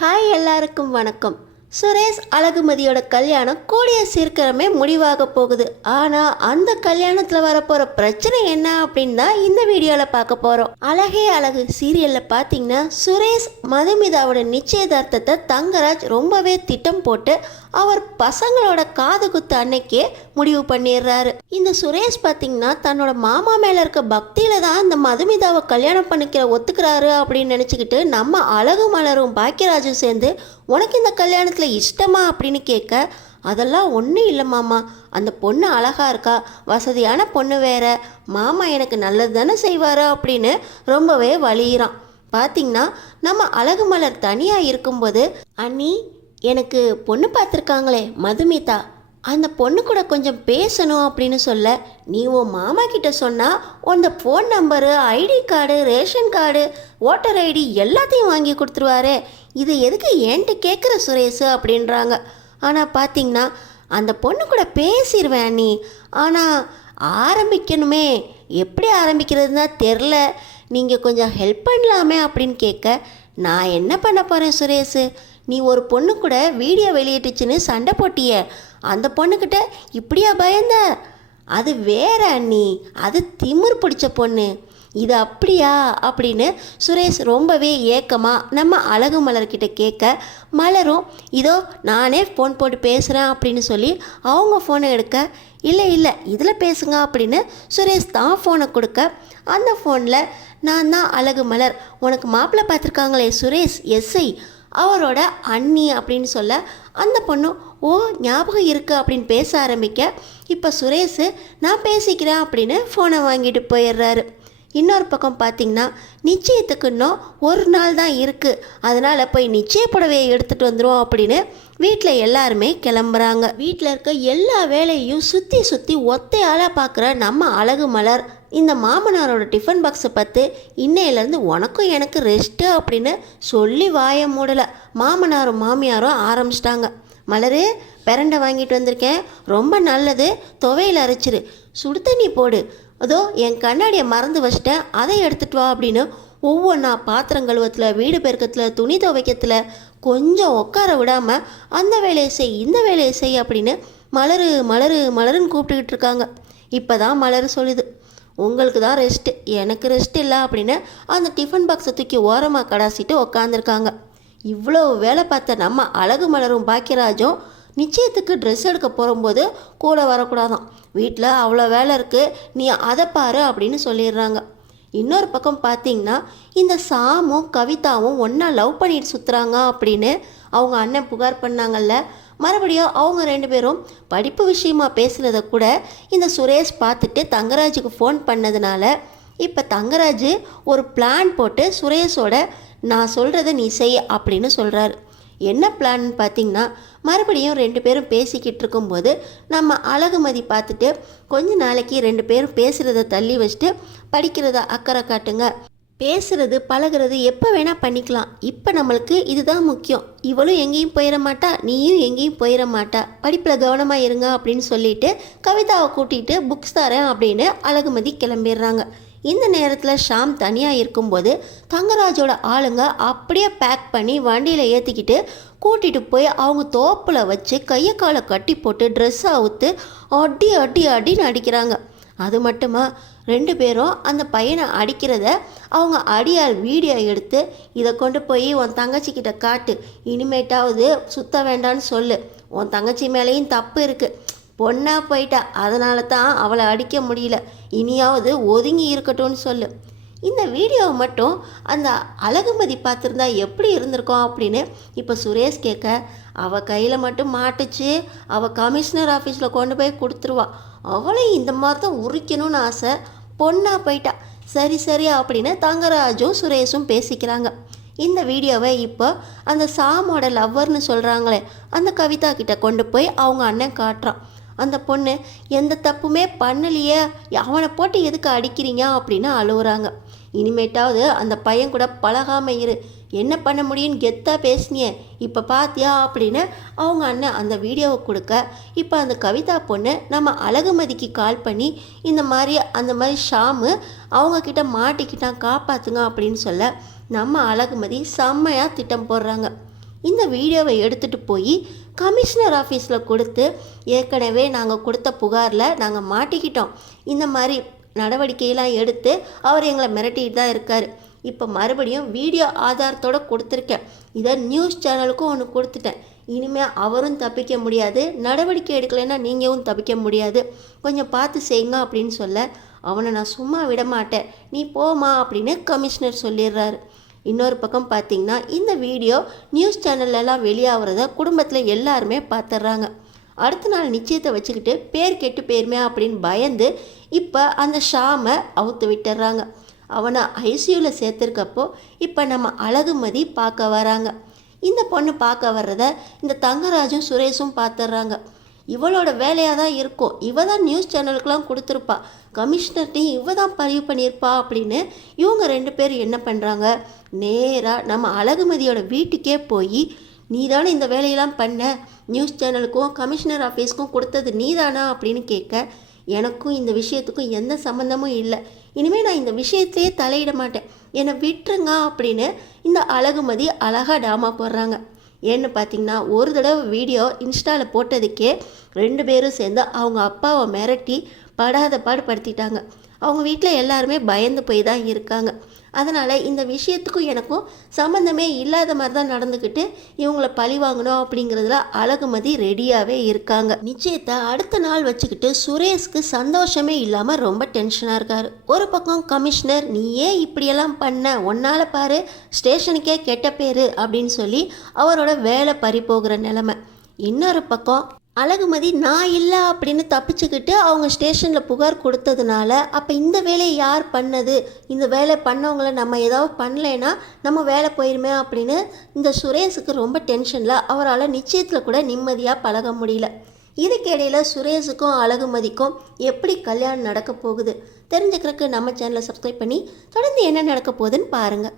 Hi எல்லாருக்கும் வணக்கம். சுரேஷ் அழகுமதியோட கல்யாணம் கூடிய சீக்கிரமே முடிவாக போகுது. ஆனால் அந்த கல்யாணத்தில் வரப்போகிற பிரச்சனை என்ன அப்படின்னு தான் இந்த வீடியோவில் பார்க்க போகிறோம். அழகே அழகு சீரியலில் பார்த்தீங்கன்னா சுரேஷ் மதுமிதாவோட நிச்சயதார்த்தத்தை தங்கராஜ் ரொம்பவே திட்டம் போட்டு அவர் பசங்களோட காது குத்து அன்னைக்கே முடிவு பண்ணிடுறாரு. இந்த சுரேஷ் பார்த்தீங்கன்னா தன்னோட மாமா மேலே இருக்க பக்தியில் தான் இந்த மதுமிதாவை கல்யாணம் பண்ணிக்கிற ஒத்துக்கிறாரு அப்படின்னு நினச்சிக்கிட்டு நம்ம அழகு மலரும் பாக்கியராஜும் சேர்ந்து உனக்கு இந்த கல்யாணத்தில் இஷ்டமா அப்படின்னு கேட்க, அதெல்லாம் ஒன்றும் இல்லை மாமா, அந்த பொண்ணு அழகாக இருக்கா, வசதியான பொண்ணு வேற, மாமா எனக்கு நல்லது தானே செய்வார் அப்படின்னு ரொம்பவே வலியிறான். பார்த்திங்கன்னா நம்ம அழகு மலர் தனியாக இருக்கும்போது, அண்ணி எனக்கு பொண்ணு பார்த்துருக்காங்களே மதுமிதா, அந்த பொண்ணு கூட கொஞ்சம் பேசணும் அப்படின்னு சொல்ல, நீ உன் மாமா கிட்ட சொன்னால் உன் phone number, ID card, ration card, voter ID எல்லாத்தையும் வாங்கி கொடுத்துருவாரு, இது எதுக்கு ஏன்ட்டு கேட்குற சுரேஷ் அப்படின்றாங்க. ஆனால் பார்த்தீங்கன்னா அந்த பொண்ணு கூட பேசிடுவேன் அண்ணி, ஆனால் ஆரம்பிக்கணுமே, எப்படி ஆரம்பிக்கிறதுனா தெரில, நீங்கள் கொஞ்சம் ஹெல்ப் பண்ணலாமே அப்படின்னு கேட்க, நான் என்ன பண்ண போகிறேன் சுரேஷ், நீ ஒரு பொண்ணு கூட வீடியோ வெளியிட்டுச்சுன்னு சண்டை போட்டிய, அந்த பொண்ணுக்கிட்ட இப்படியா பயந்த, அது வேற அண்ணி, அது திமிர் பிடிச்ச பொண்ணு, இது அப்படியா அப்படின்னு சுரேஷ் ரொம்பவே ஏக்கமாக நம்ம அழகு மலர்கிட்ட கேட்க, மலரும் இதோ நானே ஃபோன் போட்டு பேசுகிறேன் அப்படின்னு சொல்லி அவங்க ஃபோனை எடுக்க, இல்லை இல்லை இதில் பேசுங்க அப்படின்னு சுரேஷ் தான் ஃபோனை கொடுக்க, அந்த ஃபோனில் நான் தான் அழகு மலர், உனக்கு மாப்பிள்ளை பார்த்துருக்காங்களே சுரேஷ் எஸ்ஐ, அவரோட அண்ணி அப்படின்னு சொல்ல, அந்த பொண்ணு ஓ ஞாபகம் இருக்குது அப்படின்னு பேச ஆரம்பிக்க, இப்போ சுரேஷ் நான் பேசிக்கிறேன் அப்படின்னு ஃபோனை வாங்கிட்டு போயிடுறாரு. இன்னொரு பக்கம் பார்த்திங்கன்னா நிச்சயத்துக்கு இன்னும் ஒரு நாள் தான் இருக்குது, அதனால் போய் நிச்சய புடவையை எடுத்துகிட்டு வந்துடும் அப்படின்னு வீட்டில் எல்லாருமே கிளம்புறாங்க. வீட்டில் இருக்க எல்லா வேலையும் சுற்றி சுற்றி ஒத்தையாளாக பார்க்குற நம்ம அழகு மலர் இந்த மாமனாரோட டிஃபன் பாக்ஸை பார்த்து, இன்னையிலேருந்து உனக்கும் எனக்கு ரெஸ்ட்டு அப்படின்னு சொல்லி வாய மூடலை. மாமனாரும் மாமியாரும் ஆரம்பிச்சிட்டாங்க, மலரு பிரண்டை வாங்கிட்டு வந்திருக்கேன், ரொம்ப நல்லது, துவையில் அரைச்சிரு, சுடு தண்ணி போடு, அதோ என் கண்ணாடியை மறந்து வச்சிட்டேன் அதை எடுத்துகிட்டு வா அப்படின்னு ஒவ்வொன்றா பாத்திரம் கழுவத்தில், வீடு பெருக்கத்தில், துணி துவைக்கத்தில் கொஞ்சம் உட்கார விடாமல் அந்த வேலையை செய் இந்த வேலையை செய் அப்படின்னு மலரு மலரு மலருன்னு கூப்பிட்டுக்கிட்டு இருக்காங்க. இப்போ தான் மலரு சொல்லுது, உங்களுக்கு தான் ரெஸ்ட்டு, எனக்கு ரெஸ்ட் இல்லை அப்படின்னு அந்த டிஃபன் பாக்ஸை தூக்கி ஓரமாக கடாசிட்டு உக்காந்துருக்காங்க. இவ்வளோ வேலை பார்த்த நம்ம அழகு மலரும் பாக்கியராஜும் நிச்சயத்துக்கு ட்ரெஸ் எடுக்க போகும்போது கூட வரக்கூடாதான், வீட்டில் அவ்வளோ வேலை இருக்குது, நீ அதை பாரு அப்படின்னு சொல்லிடுறாங்க. இன்னொரு பக்கம் பார்த்திங்கன்னா இந்த சாமும் கவிதாவும் ஒன்றா லவ் பண்ணிட்டு சுற்றுறாங்க அப்படின்னு அவங்க அண்ணன் புகார் பண்ணாங்கல்ல, மறுபடியும் அவங்க ரெண்டு பேரும் படிப்பு விஷயமா பேசுகிறத கூட இந்த சுரேஷ் பார்த்துட்டு தங்கராஜுக்கு ஃபோன் பண்ணதுனால இப்போ தங்கராஜ் ஒரு பிளான் போட்டு சுரேஷோட நான் சொல்கிறத நீ செய் அப்படின்னு சொல்கிறாரு. என்ன பிளான் பார்த்திங்கன்னா, மறுபடியும் ரெண்டு பேரும் பேசிக்கிட்டு இருக்கும்போது நம்ம அழகுமதி பார்த்துட்டு, கொஞ்ச நாளைக்கு ரெண்டு பேரும் பேசுகிறத தள்ளி வச்சுட்டு படிக்கிறத அக்கறை காட்டுங்க, பேசுகிறது பழகிறது எப்போ வேணால் பண்ணிக்கலாம், இப்போ நம்மளுக்கு இதுதான் முக்கியம், இவளும் எங்கேயும் போயிட மாட்டா, நீயும் எங்கேயும் போயிட மாட்டா, படிப்பில் கவனமாக இருங்க அப்படின்னு சொல்லிட்டு கவிதாவை கூட்டிகிட்டு புக்ஸ் தரேன் அப்படின்னு அழகுமதி கிளம்பிடுறாங்க. இந்த நேரத்தில் ஷாம் தனியாக இருக்கும்போது தங்கராஜோட ஆளுங்க அப்படியே பேக் பண்ணி வண்டியில் ஏற்றிக்கிட்டு கூட்டிகிட்டு போய் அவங்க தோப்பில் வச்சு கையை காலை கட்டி போட்டு ட்ரெஸ்ஸை அவுத்து அடி அடி அடின்னு அடிக்கிறாங்க. அது மட்டுமா, ரெண்டு பேரும் அந்த பையனை அடிக்கிறத அவங்க அடியால் வீடியோ எடுத்து இதை கொண்டு போய் உன் தங்கச்சிக்கிட்ட காட்டு, இனிமேட்டாவது சுத்த வேண்டான்னு சொல்லு, உன் தங்கச்சி மேலேயும் தப்பு இருக்குது, பொண்ணா போயிட்டா அதனால தான் அவளை அடிக்க முடியல, இனியாவது ஒதுங்கி இருக்கட்டும்னு சொல்லு. இந்த வீடியோவை மட்டும் அந்த அழகுமதி பார்த்துருந்தா எப்படி இருந்திருக்கோம் அப்படின்னு இப்போ சுரேஷ் கேட்க, அவள் கையில் மட்டும் மாட்டுச்சு, அவள் கமிஷனர் ஆஃபீஸில் கொண்டு போய் கொடுத்துருவா, அவளையும் இந்த மாதிரி தான் உரிக்கணும்னு ஆசை, பொண்ணா போயிட்டா, சரி சரி அப்படின்னு தங்கராஜும் சுரேஷும் பேசிக்கிறாங்க. இந்த வீடியோவை இப்போ அந்த சாமோட லவ்வர்னு சொல்கிறாங்களே அந்த கவிதா கிட்ட கொண்டு போய் அவங்க அண்ணன் காட்டுறான். அந்த பொண்ணு எந்த தப்புமே பண்ணலையே, அவனை போட்டு எதுக்கு அடிக்கிறீங்க அப்படின்னு அழுகுறாங்க. இனிமேட்டாவது அந்த பையன் கூட பழகாமல் இரு, என்ன பண்ண முடியும்னு கெத்தாக பேசினியே, இப்போ பார்த்தியா அப்படின்னு அவங்க அண்ணன் அந்த வீடியோவை கொடுக்க, இப்போ அந்த கவிதா பொண்ணு நம்ம அழகுமதிக்கு கால் பண்ணி இந்த மாதிரி அந்த மாதிரி ஷாமு அவங்கக்கிட்ட மாட்டிக்கிட்டான் காப்பாற்றுங்க அப்படின்னு சொல்ல, நம்ம அழகுமதி செம்மையாக திட்டம் போடுறாங்க. இந்த வீடியோவை எடுத்துகிட்டு போய் கமிஷனர் ஆஃபீஸில் கொடுத்து, ஏற்கனவே நாங்கள் கொடுத்த புகாரில் நாங்கள் மாட்டிக்கிட்டோம், இந்த மாதிரி நடவடிக்கையெல்லாம் எடுத்து அவர் எங்களை மிரட்டிட்டு தான் இருக்கார், இப்போ மறுபடியும் வீடியோ ஆதாரத்தோடு கொடுத்துருக்கேன், இதை நியூஸ் சேனலுக்கும் ஒன்று கொடுத்துட்டேன், இனிமேல் அவரும் தப்பிக்க முடியாது, நடவடிக்கை எடுக்கலைன்னா நீங்களும் தப்பிக்க முடியாது, கொஞ்சம் பார்த்து செய்யுங்க அப்படின்னு சொல்ல, அவனை நான் சும்மா விட மாட்டேன், நீ போமா அப்படின்னு கமிஷனர் சொல்லிடுறாரு. இன்னொரு பக்கம் பார்த்திங்கன்னா இந்த வீடியோ நியூஸ் சேனல்லலாம் வெளியாகிறத குடும்பத்தில் எல்லாருமே பார்த்துட்றாங்க. அடுத்த நாள் நிச்சயத்தை வச்சுக்கிட்டு பேர் கெட்டு போயிருமே அப்படின்னு பயந்து இப்போ அந்த ஷாமை அவுத்து விட்டுறாங்க. அவனை ஐசியூவில் சேர்த்துருக்கப்போ இப்போ நம்ம அழகுமதி பார்க்க வராங்க. இந்த பொண்ணு பார்க்க வர்றத இந்த தங்கராஜும் சுரேஷும் பார்த்துட்றாங்க. இவளோட வேலையாக தான் இருக்கும், இவ தான் நியூஸ் சேனலுக்கெலாம் கொடுத்துருப்பா, கமிஷனர்ட்டையும் இவ தான் பதிவு பண்ணியிருப்பா அப்படின்னு இவங்க 2 பேரும் என்ன பண்ணுறாங்க, நேராக நம்ம அழகுமதியோட வீட்டுக்கே போய், நீ தானே இந்த வேலையெல்லாம் பண்ண, நியூஸ் சேனலுக்கும் கமிஷனர் ஆஃபீஸ்க்கும் கொடுத்தது நீ தானா அப்படின்னு கேட்க, எனக்கும் இந்த விஷயத்துக்கும் எந்த சம்மந்தமும் இல்லை, இனிமேல் நான் இந்த விஷயத்தையே தலையிட மாட்டேன், என்னை விட்டுருங்க அப்படின்னு இந்த அழகுமதி அழகாக டாமா போடுறாங்க. ஏன்னு பார்த்தீங்கன்னா ஒரு தடவை வீடியோ இன்ஸ்டாவில் போட்டதுக்கே 2 பேரும் சேர்ந்து அவங்க அப்பாவை மிரட்டி படாத பாடு படுத்திட்டாங்க. அவங்க வீட்டில் எல்லாருமே பயந்து போய் தான் இருக்காங்க. அதனால் இந்த விஷயத்துக்கும் எனக்கும் சம்மந்தமே இல்லாத மாதிரி தான் நடந்துக்கிட்டு இவங்கள பழி வாங்கணும் அப்படிங்கிறதுல அழகுமதி ரெடியாகவே இருக்காங்க. நிச்சயத்தை அடுத்த நாள் வச்சுக்கிட்டு சுரேஷ்க்கு சந்தோஷமே இல்லாமல் ரொம்ப டென்ஷனாக இருக்கார். ஒரு பக்கம் கமிஷனர், நீ ஏன் இப்படியெல்லாம் பண்ண, ஒன்னால் பாரு ஸ்டேஷனுக்கே கெட்ட பேர் அப்படின்னு சொல்லி அவரோட வேலை பறி போகிற நிலைமை. இன்னொரு பக்கம் அழகுமதி நான் இல்லை அப்படின்னு தப்பிச்சுக்கிட்டு அவங்க ஸ்டேஷனில் புகார் கொடுத்ததுனால, அப்போ இந்த வேலையை யார் பண்ணது, இந்த வேலை பண்ணவங்கள நம்ம ஏதாவது பண்ணலைன்னா நம்ம வேலை போயிருமே அப்படின்னு இந்த சுரேஷுக்கு ரொம்ப டென்ஷனில் அவரால் நிச்சயத்தில் கூட நிம்மதியாக பழக முடியல. இதுக்கிடையில் சுரேஷுக்கும் அழகுமதிக்கும் எப்படி கல்யாணம் நடக்க போகுது தெரிஞ்சுக்கிறதுக்கு நம்ம சேனலை சப்ஸ்கிரைப் பண்ணி தொடர்ந்து என்ன நடக்க போகுதுன்னு பாருங்கள்.